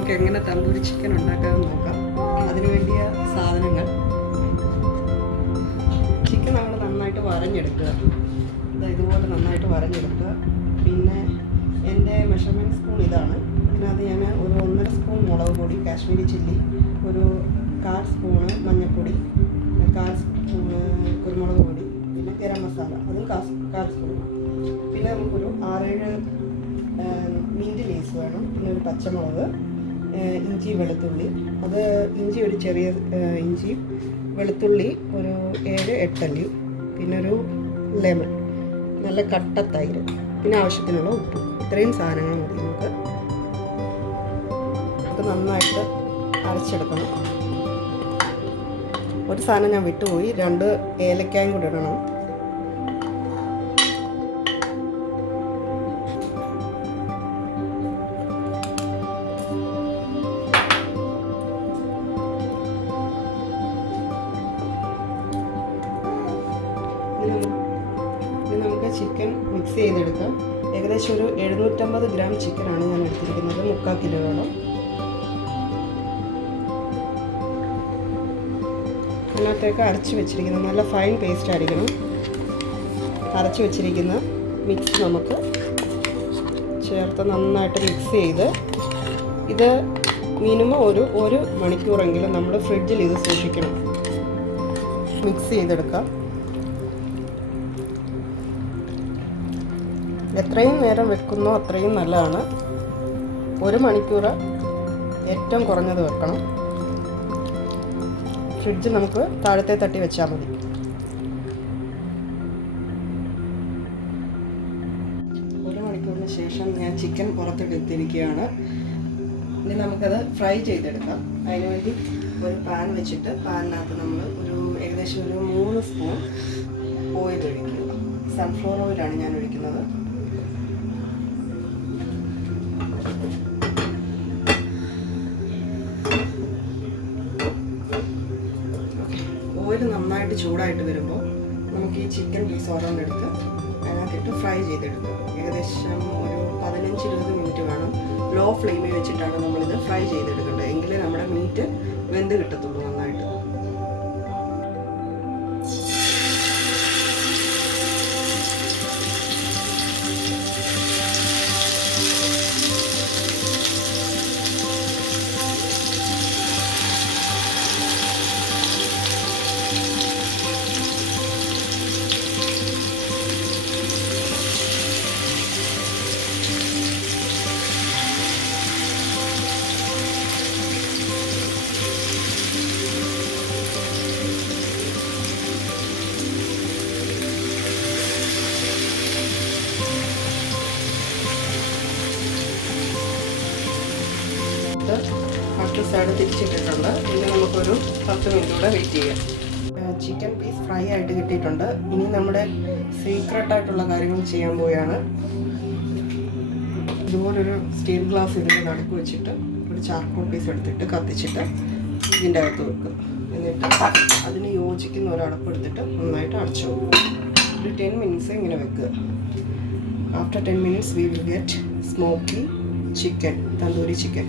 നമുക്ക് എങ്ങനെ തന്തൂരി ചിക്കൻ ഉണ്ടാക്കാമെന്ന് നോക്കാം. അതിനു വേണ്ടിയ സാധനങ്ങൾ: ചിക്കൻ നമ്മൾ നന്നായിട്ട് വരഞ്ഞെടുക്കുക. ഇതുപോലെ നന്നായിട്ട് വരഞ്ഞെടുക്കുക. പിന്നെ എൻ്റെ മെഷർമെൻറ്റ് സ്പൂൺ ഇതാണ്. ഇതിനകത്ത് ഞാൻ ഒരു 1.5 സ്പൂൺ മുളക് പൊടി, കാശ്മീരി ചില്ലി, ഒരു 1/4 സ്പൂണ് മഞ്ഞൾപ്പൊടി, 1/4 സ്പൂണ് കുരുമുളക് പൊടി, പിന്നെ ഗരം മസാല അതും 1/4 സ്പൂൺ. പിന്നെ നമുക്കൊരു 6-7 മിൻറ്റ് ലീസ് വേണം. പിന്നെ ഒരു പച്ചമുളക്, ഇഞ്ചി, വെളുത്തുള്ളി. അത് ഇഞ്ചി ഒരു ചെറിയ ഇഞ്ചി, വെളുത്തുള്ളി ഒരു 7-8 അല്ലി, പിന്നെ ഒരു ലെമൺ, നല്ല കട്ട തൈര്, പിന്നെ ആവശ്യത്തിനുള്ള ഉപ്പ്. ഇത്രയും സാധനങ്ങൾ മതി. നമുക്ക് നന്നായിട്ട് അരച്ചെടുക്കണം. ഒരു സാധനം ഞാൻ വിട്ടുപോയി, 2 ഏലക്കായും കൂടെ ഇടണം. ഇനി നമുക്ക് ചിക്കൻ മിക്സ് ചെയ്തെടുക്കാം. ഏകദേശം ഒരു 750 ഗ്രാം ചിക്കനാണ് ഞാൻ എടുത്തിരിക്കുന്നത്, 3/4 കിലോയോളം. അതിനകത്തേക്ക് അരച്ച് വെച്ചിരിക്കുന്ന നല്ല ഫൈൻ പേസ്റ്റ് ആയിരിക്കണം. അരച്ച് വെച്ചിരിക്കുന്ന മിക്സ് നമുക്ക് ചേർത്ത് നന്നായിട്ട് മിക്സ് ചെയ്ത്, ഇത് മിനിമം ഒരു മണിക്കൂറെങ്കിലും നമ്മൾ ഫ്രിഡ്ജിൽ ഇത് സൂക്ഷിക്കണം. മിക്സ് ചെയ്തെടുക്കാം. എത്രയും നേരം വെക്കുന്നോ അത്രയും നല്ലതാണ്. 1 മണിക്കൂർ ഏറ്റവും കുറഞ്ഞത് വെക്കണം. ഫ്രിഡ്ജ് നമുക്ക് താഴത്തെ തട്ടി വെച്ചാൽ മതി. ഒരു മണിക്കൂറിന് ശേഷം ഞാൻ ചിക്കൻ പുറത്തെടുത്തിരിക്കുകയാണ്. ഇനി നമുക്കത് ഫ്രൈ ചെയ്തെടുക്കാം. അതിനുവേണ്ടി ഒരു പാൻ വെച്ചിട്ട് പാനിനകത്ത് നമ്മൾ ഏകദേശം ഒരു 3 സ്പൂൺ ഓയിൽ ഒഴിക്കുക. സൺഫ്ലവർ ഓയിലാണ് ഞാൻ ഒഴിക്കുന്നത്. ഓയിൽ നന്നായിട്ട് ചൂടായിട്ട് വരുമ്പോൾ നമുക്ക് ഈ ചിക്കൻ പീസ് ഓരോന്നെടുത്ത് അതിനകത്തിട്ട് ഫ്രൈ ചെയ്തെടുക്കുക. ഏകദേശം ഒരു 15-20 മിനിറ്റ് വേണം. ലോ ഫ്ലെയിമിൽ വെച്ചിട്ടാണ് നമ്മളിത് ഫ്രൈ ചെയ്തെടുക്കേണ്ടത്. എങ്കിലേ നമ്മുടെ മീറ്റ് വെന്ത് കിട്ടത്തുള്ളൂ നന്നായിട്ട്. അടുത്ത സൈഡ് തിരിച്ചിട്ടിട്ടുണ്ട്. ഇനി നമുക്കൊരു 10 മിനിറ്റ് കൂടെ വെയിറ്റ് ചെയ്യാം. ചിക്കൻ പീസ് ഫ്രൈ ആയിട്ട് കിട്ടിയിട്ടുണ്ട്. ഇനി നമ്മുടെ സീക്രട്ടായിട്ടുള്ള കാര്യങ്ങൾ ചെയ്യാൻ പോവുകയാണ്. ഇതുപോലൊരു സ്റ്റീൽ ഗ്ലാസ് ഇതിൻ്റെ നടുക്ക് വെച്ചിട്ട് ഒരു ചാർക്കോൾ പീസ് എടുത്തിട്ട് കത്തിച്ചിട്ട് ഇതിൻ്റെ അകത്ത് വെക്കുക. എന്നിട്ട് അതിന് യോജിക്കുന്ന ഒരു അടപ്പ് എടുത്തിട്ട് നന്നായിട്ട് അടച്ചു വെക്കുക. ഒരു 10 മിനിറ്റ്സ് ഇങ്ങനെ വെക്കുക. After 10 minutes we will get smoky chicken, tandoori chicken.